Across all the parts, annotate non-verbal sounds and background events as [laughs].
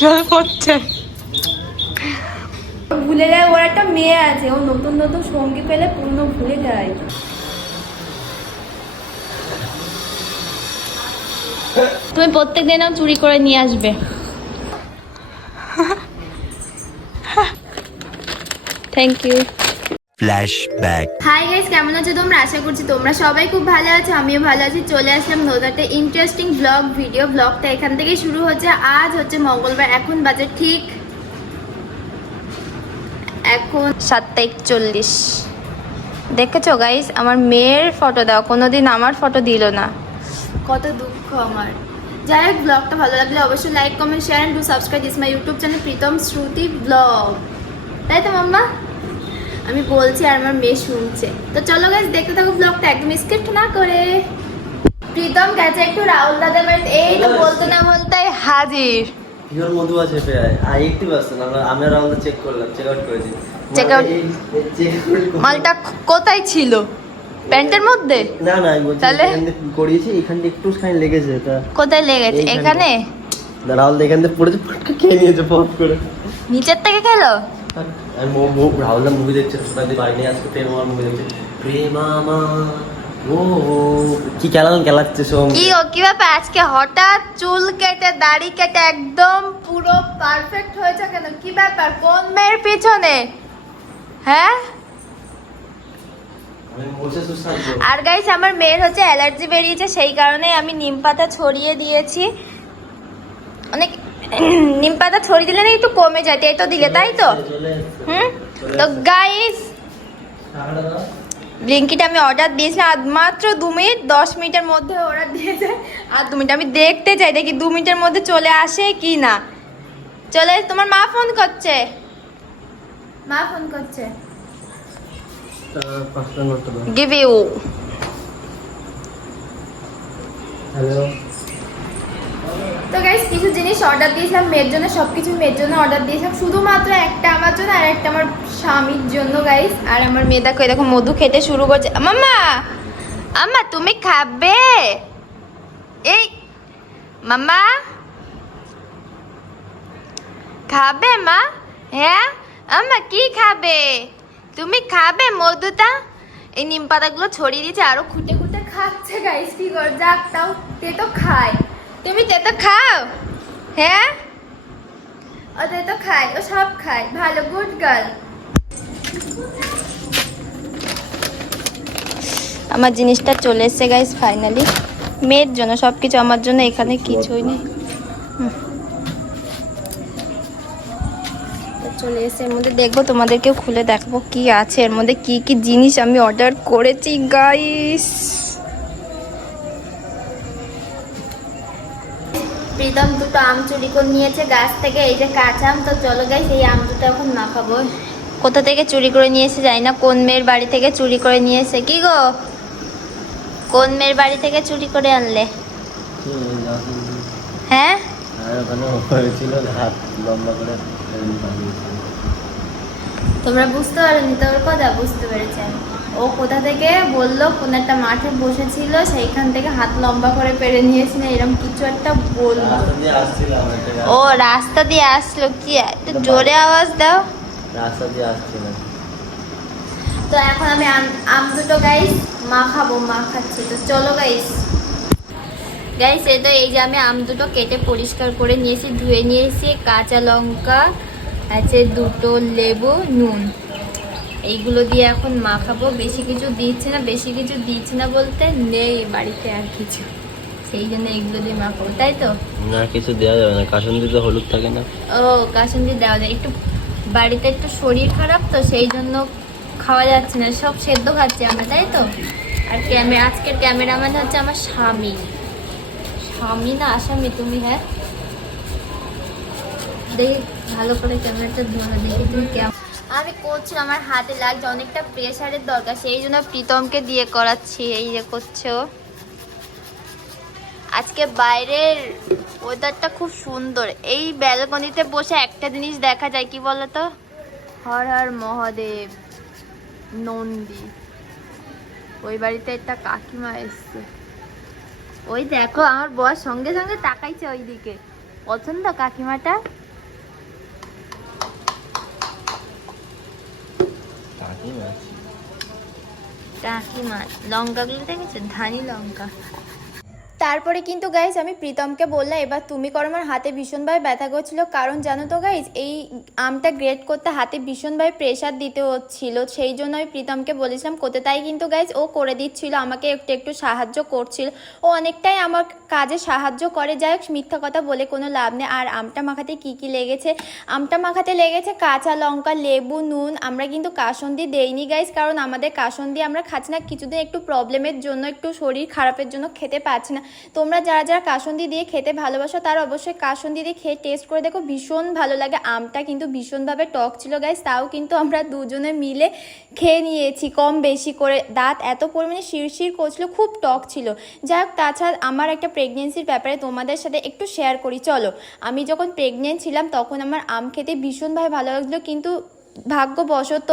জল পড়ছে। ভুলে যায় ওর একটা মেয়ে আছে ও নতুন নতুন সঙ্গী পেলে পূর্ণ ভুলে যায়। তুমি প্রত্যেক দিনও চুরি করে নিয়ে আসবে। [laughs] Thank you Flashback. Hi guys কেমন আছো তোমরা? আশা করছি তোমরা সবাই খুব ভালো আছো, আমিও ভালো আছি। চলে আসলাম নতুন একটা ইন্টারেস্টিং ব্লগ ভিডিও ব্লগটা এখান থেকেই শুরু হচ্ছে। আজ হচ্ছে মঙ্গলবার, এখন বাজে ঠিক এখন সাতটা একচল্লিশ। দেখেছ গাইস আমার মেয়ের ফটো দাও, কোনোদিন আমার ফটো দিল না। কত দুঃখ আমার। যাই হোক ব্লগটা ভালো লাগলে অবশ্যই like comment share and do subscribe this my YouTube channel Pritam Shruti blog তাই তো মাম্মা? আমি বলছি আর আমার মেয়ে শুনছে। তো চলো গাইজ দেখতে থাকো ব্লগটা একদম স্কিপ্ট না করে। প্রীতম গেছে একটু রাহুল দাদা বাড়িতে। এই তো বলতে না বলতে হাজির। মধু আছে প্রায়। আর আমরা আমি আমরা চেক করলাম চেক আউট করেছি। Check out? চেক মালটা কোথায় ছিল? প্যান্টের মধ্যে? না না আমি বলছি তাহলে? করিয়েছি এখান লেগেছে তা কোথায় লেগেছে? এখানে? রাহুল এখান থেকে পড়েছে ফটকা খেয়ে নিয়েছে পপ করে। নিচের থেকে খেলো? মুভি দেখছে বাড়ি নিয়ে প্রেম আমার মুভি দেখছে। ও কি খেলান খেলাচ্ছে সোম কি ও কি ব্যাপার? আজকে হঠাৎ চুল কেটে দাড়ি কেটে একদম পুরো পারফেক্ট হয়েছে কেন? কি ব্যাপার? কোন মেয়ের পিছনে? হ্যাঁ? আর গাইস আমার মেয়ের হচ্ছে অ্যালার্জি বেরিয়েছে সেই কারণে আমি নিম পাতা ছড়িয়ে দিয়েছি। অনেক [coughs] নিম পাতা ছড়িয়ে দিলে না একটু কমে যায় এই তো দিলে তাই তো? হুম? তো গাইস ব্লিঙ্কিটা আমি অর্ডার দিয়েছিলাম আর মাত্র দু মিনিট দশ মিনিটের মধ্যে অর্ডার দিয়েছে। আর দু মিনিট আমি দেখতে চাই দেখি দু মিনিটের মধ্যে চলে আসে কি না। চলে তোমার মা ফোন করছে। মা ফোন করছে। তা পাঁচটা নোটটা দাও গিভ ইউ হ্যালো তো গাইস কিছু জিনিস অর্ডার দিয়েছিলাম, মেয়ের জন্য সব কিছু মেয়ের জন্য অর্ডার দিয়েছিলাম। শুধুমাত্র একটা আমার জন্য আর একটা আমার স্বামীর জন্য গাইস আর আমার মেয়ে দেখো দেখো, মধু খেতে শুরু করছে। মাম্মা আম্মা তুমি খাবে? এই, মাম্মা। খাবে, মা? হ্যাঁ? আম্মা কি খাবে? তুমি খাবে মধুটা? এই নিম পাতাগুলো ছড়িয়ে দিয়েছে, আরও খুঁটে খুঁটে খাচ্ছে গাইস কি কর যাক তাও তে তো খায়। তুমি তে তো খাও? হ্যাঁ? ও তে তো খায় ও সব খায় ভালো গুড গার্ল আমার জিনিসটা চলে এসেছে গাইস ফাইনালি মেয়ের জন্য সব কিছু আমার জন্য এখানে কিছুই নেই। চলে এসে এর মধ্যে দেখব তোমাদেরকেও খুলে দেখাবো কি আছে। এর মধ্যে কি কি জিনিস আমি অর্ডার করেছি গাইস প্রীতম দুটো আম চুরি করে নিয়েছে, গাছ থেকে এই যে কাঁচা আম, তো চলো গাইস এই আম দুটো এখন না খাব কোথা থেকে চুরি করে নিয়ে এসে যাই না, কোন মেয়ের বাড়ি থেকে চুরি করে নিয়ে এসে কি গো কোন মেয়ের বাড়ি থেকে চুরি করে আনলে হ্যাঁ। তোমরা বুঝতে পারোনি তোর কথা বুঝতে পেরেছি। ও কোথা থেকে বলল? কোন একটা মাঠে বসেছিল সেইখান থেকে হাত লম্বা করে পেরে নিয়েছিল এরকম কিছু একটা বলল। ও রাস্তা দিয়ে আসলো? কি একটু জোরে আওয়াজ দাও। রাস্তা দিয়ে আসছিলাম তো এখন আমি আম- আম দুটো গাইস মা খাব মা খাচ্ছি। তো চলো গাইস গাইস এই তো এই যে আমি আম দুটো কেটে পরিষ্কার করে নিয়েছি ধুয়ে নিয়েছি কাঁচা লঙ্কা আছে দুটো লেবু নুন। এইগুলো দিয়ে এখন মাখাবো। বেশি কিছু দিচ্ছে না বেশি কিছু দিচ্ছে না বলতে নেই বাড়িতে আর কিছু। সেই জন্য এইগুলো দিয়ে মাখাবো তাই তো? না কিছু দেওয়া যাবে না। কাসন্দি তো হলুদ থাকে না। ও কাসুন্দি দেওয়া যায়। একটু বাড়িতে একটু শরীর খারাপ তো সেই জন্য খাওয়া যাচ্ছে না। সব সেদ্ধ খাচ্ছি আমরা তাই তো? আর ক্যামেরা আজকের ক্যামেরাম্যান হচ্ছে আমার স্বামী। স্বামী না আসামি তুমি হ্যাঁ? দেখি ভালো করে ক্যামেরাটা ধরে দেখি তুমি কেমন আমি করছি, আমার হাতে লাগছে, অনেকটা প্রেশারের দরকার, সেই জন্য প্রীতমকে দিয়ে করাচ্ছি, এই যে করছে। আজকে বাইরের ওয়েদারটা খুব সুন্দর। এই ব্যালকনিতে বসে একটা জিনিস দেখা যায়, কি বলতো? হর হর মহাদেব, নন্দী। ওই বাড়িতে একটা কাকিমা এসছে। ওই দেখো, আমার বর সঙ্গে সঙ্গে তাকাইছে ওইদিকে। পছন্দ কাকিমাটা? কাকিমা লঙ্কাগুলো দেখেছেন? ধানি লঙ্কা। তারপরে কিন্তু গাইজ আমি প্রীতমকে বললাম, এবার তুমি করো, আমার হাতে ভীষণভাবে ব্যথা করছিল। কারণ জানো তো গাইজ এই আমটা গ্রেড করতে হাতে ভীষণভাবে প্রেশার দিতে হচ্ছিল। সেই জন্য আমি প্রীতমকে বলেছিলাম করতে তাই কিন্তু গাইজ ও করে দিচ্ছিল, আমাকে একটু একটু সাহায্য করছিল। ও অনেকটাই আমার কাজে সাহায্য করে। যাই হোক, মিথ্যা কথা বলে কোনো লাভ নেই। আর আমটা মাখাতে কি কি লেগেছে? আমটা মাখাতে লেগেছে কাঁচা লঙ্কা, লেবু, নুন। আমরা কিন্তু কাসন্দি দেইনি গাইজ কারণ আমাদের কাসন্দি আমরা খাচ্ছি না। কিছুদিন একটু প্রবলেমের জন্য, একটু শরীর খারাপের জন্য খেতে পারছি না। তোমরা যারা যারা কাসন্দি দিয়ে খেতে ভালোবাসো, তারা অবশ্যই কাসন্দি দিয়ে খেয়ে টেস্ট করে দেখো। ভীষণ ভালো লাগে। আমটা কিন্তু ভীষণভাবে টক ছিল গাইজ তাও কিন্তু আমরা দুজনে মিলে খেয়ে নিয়েছি কম বেশি করে। দাঁত এত পরিমাণে শিরশির করছিল, খুব টক ছিল। যাই হোক, তাছাড়া আমার একটা প্রেগনেন্সির ব্যাপারে তোমাদের সাথে একটু শেয়ার করি। চলো, আমি যখন প্রেগনেন্ট ছিলাম, তখন আমার আম খেতে ভীষণভাবে ভালো লাগছিল। কিন্তু ভাগ্যবশত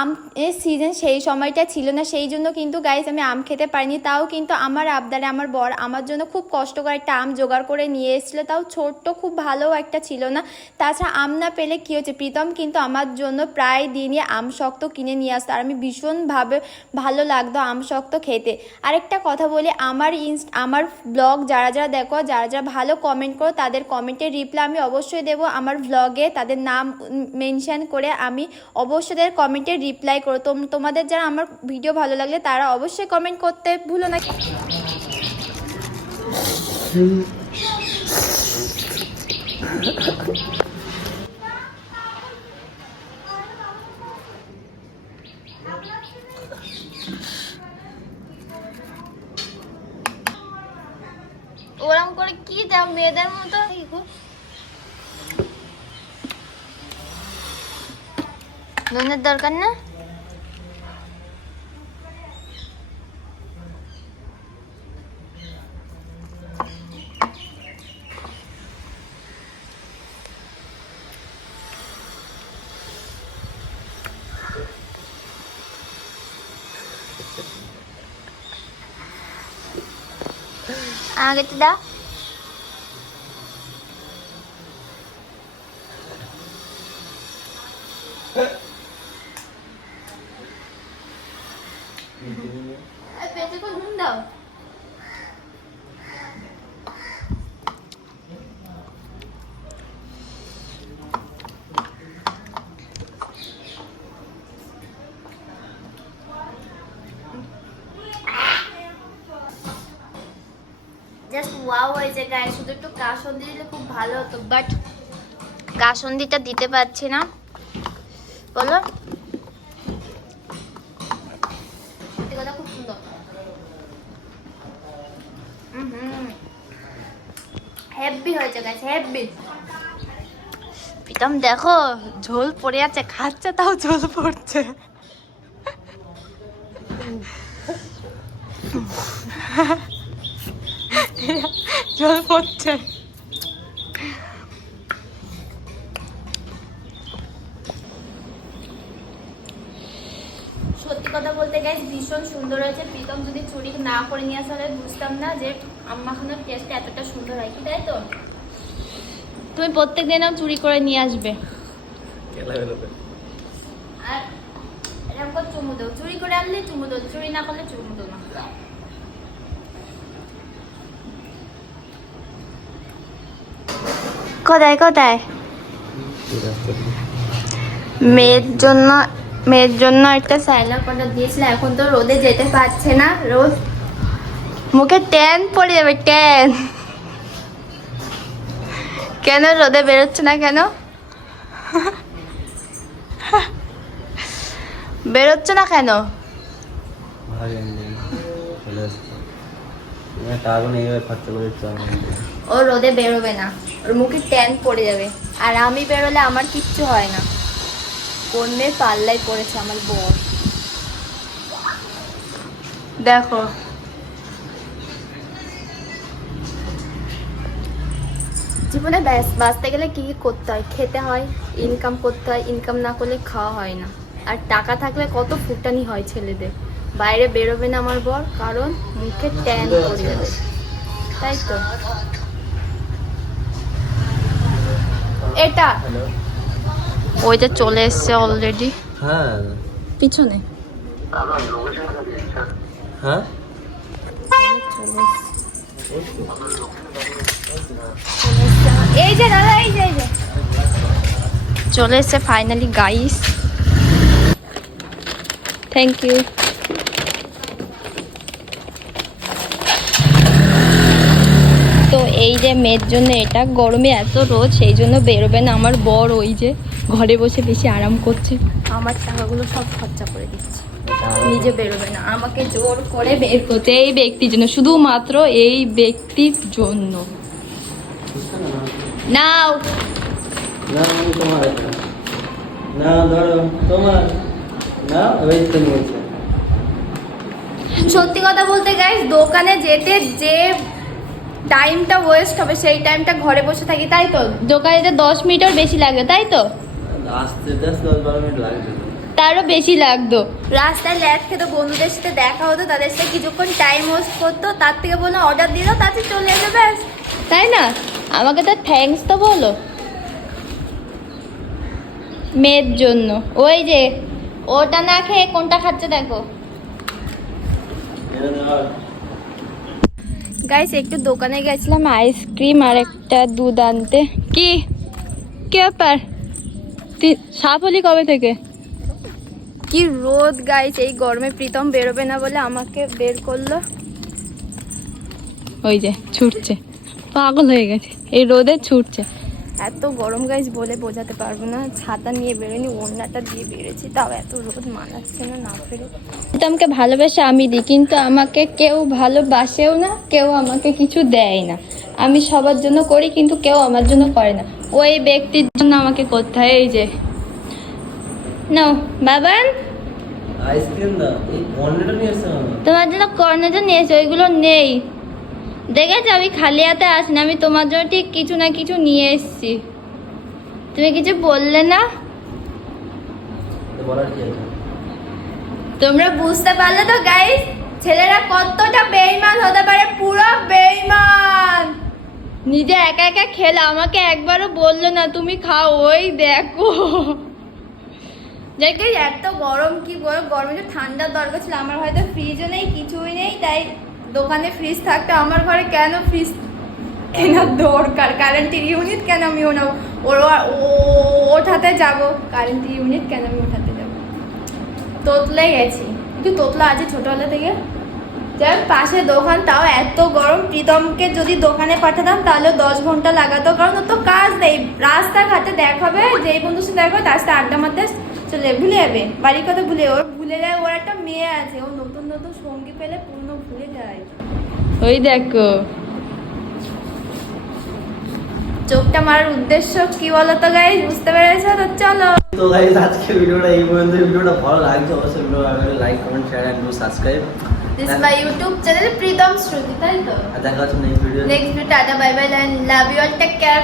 আম এর সিজন সেই সময়টা ছিল না। সেই জন্য কিন্তু গাইজ আমি আম খেতে পারিনি। তাও কিন্তু আমার আবদারে আমার বর আমার জন্য খুব কষ্ট করে একটা আম জোগাড় করে নিয়ে এসেছিল। তাও ছোট্ট খুব ভালো একটা ছিল না। তাছাড়া আম না পেলে কী হচ্ছে? প্রীতম কিন্তু আমার জন্য প্রায় দিনই আম শক্ত কিনে নিয়ে আসতো। আর আমি ভীষণভাবে ভালো লাগতো আম শক্ত খেতে। আরেকটা কথা বলি, আমার ইনস্ট আমার ব্লগ যারা যারা দেখো, যারা যারা ভালো কমেন্ট করো, তাদের কমেন্টের রিপ্লাই আমি অবশ্যই দেবো। আমার ব্লগে তাদের নাম মেনশন করে আমি অবশ্যই তাদের কমেন্টে রিপ্লাই করো। তোম- তোমাদের যারা আমার ভিডিও ভালো লাগলে তারা অবশ্যই কমেন্ট করতে ভুলো না করে কি দাও মেয়েদের মতো নুনের দরকার না আগে তো দাও পেঁচে করে নুন দাও জাস্ট ওয়াও হয়েছে গায়ে শুধু একটু কাসন্দি দিলে খুব ভালো হতো বাট কাসন্দিটা দিতে পারছি না। বলো সত্যি কথা খুব সুন্দর হেভি হয়েছে গাছ হেভি প্রীতম, দেখো, ঝোল পড়ে আছে, খাচ্ছে, তাও ঝোল পড়ছে। ঝোল পড়ছে সত্যি গাইস ভীষণ সুন্দর হয়েছে। প্রীতম যদি চুরি না করে নিয়ে আসা হলে বুঝতাম না যে আম্মাখানোর টেস্টটা এতটা সুন্দর হয় কি তাই তো? তুমি প্রত্যেক দিনও চুরি করে নিয়ে আসবে। আর এরকম করে চুমু দেও। চুরি করে আনলে চুমু দেও চুরি না করলে চুমু না। কোথায় কোথায়? মেয়ের জন্য মেয়ের জন্য একটা স্যালাড অর্ডার দিয়েছিল, এখন তো রোদে যেতে পারছে না, রোদ। মুখে ট্যান পড়ে যাবে ট্যান কেন রোদে বেরোচ্ছে না কেন? বেরোচ্ছে না কেন? ও রোদে বেরোবে না, ওর মুখে ট্যান পড়ে যাবে, আর আমি বেরোলে আমার কিচ্ছু হয় না। কোন মেয়ে পাল্লাই পড়েছে আমার বর। দেখো। জীবনে ব্যাস বাঁচতে গেলে কী কী করতে হয়? খেতে হয় ইনকাম করতে হয় ইনকাম না করলে খাওয়া হয় না। আর টাকা থাকলে কত ফুটানি হয় ছেলেদের। বাইরে বেরোবে না আমার বর কারণ মুখে ট্যান যাবে। তাই তো? এটা হ্যালো ওই যে চলে এসছে অলরেডি হ্যাঁ। পিছনে। হ্যাঁ? এই যে দাদা এই যে এই যে। চলে এসছে ফাইনালি গাইস থ্যাংক ইউ তো এই যে মেয়ের জন্য এটা গরমে এত রোদ সেই জন্য বেরোবে না আমার বর ওই যে। ঘরে বসে বেশি আরাম করছে। আমার টাকাগুলো সব খরচা করে দিচ্ছে। নিজে বেরোবে না। আমাকে জোর করে বের করতে এই ব্যক্তির জন্য শুধুমাত্র এই ব্যক্তির জন্য। নাও। সত্যি কথা বলতে গাইস দোকানে যেতে যে টাইমটা ওয়েস্ট হবে সেই টাইমটা ঘরে বসে থাকি তাই তো? দোকানে যেতে দশ মিনিটের বেশি লাগবে তাই তো? আসতে দশ দশ বারো মিনিট লাগবে। তারও বেশি লাগতো। রাস্তায় ল্যাট খেত বন্ধুদের সাথে দেখা হতো তাদের সাথে কিছুক্ষণ টাইম ওয়েস্ট করতো তার থেকে বলল অর্ডার দিয়ে দাও তাতে চলে যাবে ব্যাস। তাই না? আমাকে তো থ্যাঙ্কস তো বলো। মেয়ের জন্য। ওই যে ওটা না খেয়ে কোনটা খাচ্ছে দেখো। গাইস একটু দোকানে গেছিলাম আইসক্রিম আর একটা দুধ আনতে। কি? কি ব্যাপার? সাপ হলি কবে থেকে? কি রোদ গাইছে এই গরমে প্রীতম বেরোবে না বলে আমাকে বের করল। ওই যে ছুটছে। পাগল হয়ে গেছে। এই রোদে ছুটছে। এত গরম গাইস বলে বোঝাতে পারব না। ছাতা নিয়ে বেরোয়নি ওড়নাটা দিয়ে বেরোছি তাও এত রোদ মানাচ্ছে না না ফেরে প্রীতমকে ভালোবেসে আমি দিই কিন্তু আমাকে কেউ ভালোবাসেও না কেউ আমাকে কিছু দেয় না। আমি সবার জন্য করি কিন্তু কেউ আমার জন্য করে না। ওই ব্যক্তির জন্য আমাকে করতে হয় এই যে। নাও বাবান। তোমার জন্য কর্নেজা নিয়েছে ওইগুলো নেই। দেখেছ আমি খালি হাতে আসিনি আমি তোমার জন্য ঠিক কিছু না কিছু নিয়ে এসেছি। তুমি কিছু বললে না? তোমরা বুঝতে পারলে তো গাইস ছেলেরা কতটা বেইমান হতে পারে পুরো বেইমান নিজে একা একা খেলে আমাকে একবারও বলল না, তুমি খাও, ওই দেখো। দেখে এত গরম, কি বল গরমে যে ঠান্ডার দরকার ছিল, আমার হয়তো ফ্রিজও নেই, কিছুই নেই, তাই দোকানে ফ্রিজ থাকতে আমার ঘরে কেন ফ্রিজ কেনার দরকার? কারেন্টের ইউনিট কেন আমি ওনা ওর ওঠাতে যাব। কারেন্টের ইউনিট কেন আমি ওঠাতে যাব? তোতলে গেছি। একটু তোতলা আছে ছোটবেলা থেকে? যাই পাশে দোকান তাও এত গরম। প্রীতমকে যদি দোকানে পাঠাতাম তাহলে দশ ঘণ্টা লাগাতো। কারণ ওর তো কাজ নেই। রাস্তাঘাটে দেখাবে যেই বন্ধুর সাথে দেখবে তার সাথে আড্ডা মারতে চলে ভুলে যাবে। বাড়ির কথা ভুলে ওর ভুলে যায় ওর একটা মেয়ে আছে। ও নতুন নতুন সঙ্গী পেলে পূর্ণ ভুলে যায়। ওই দেখো। চোখটা মারার উদ্দেশ্য কি বলতো গাই বুঝতে পেরেছ? তো চলো। তো গাইস আজকে ভিডিওটা এই পর্যন্ত ভিডিওটা ভালো লাগছে অবশ্যই video like comment share and subscribe this my YouTube channel Pritam Shruti তাই তো? দেখা হচ্ছে next video next tata bye bye love you all take care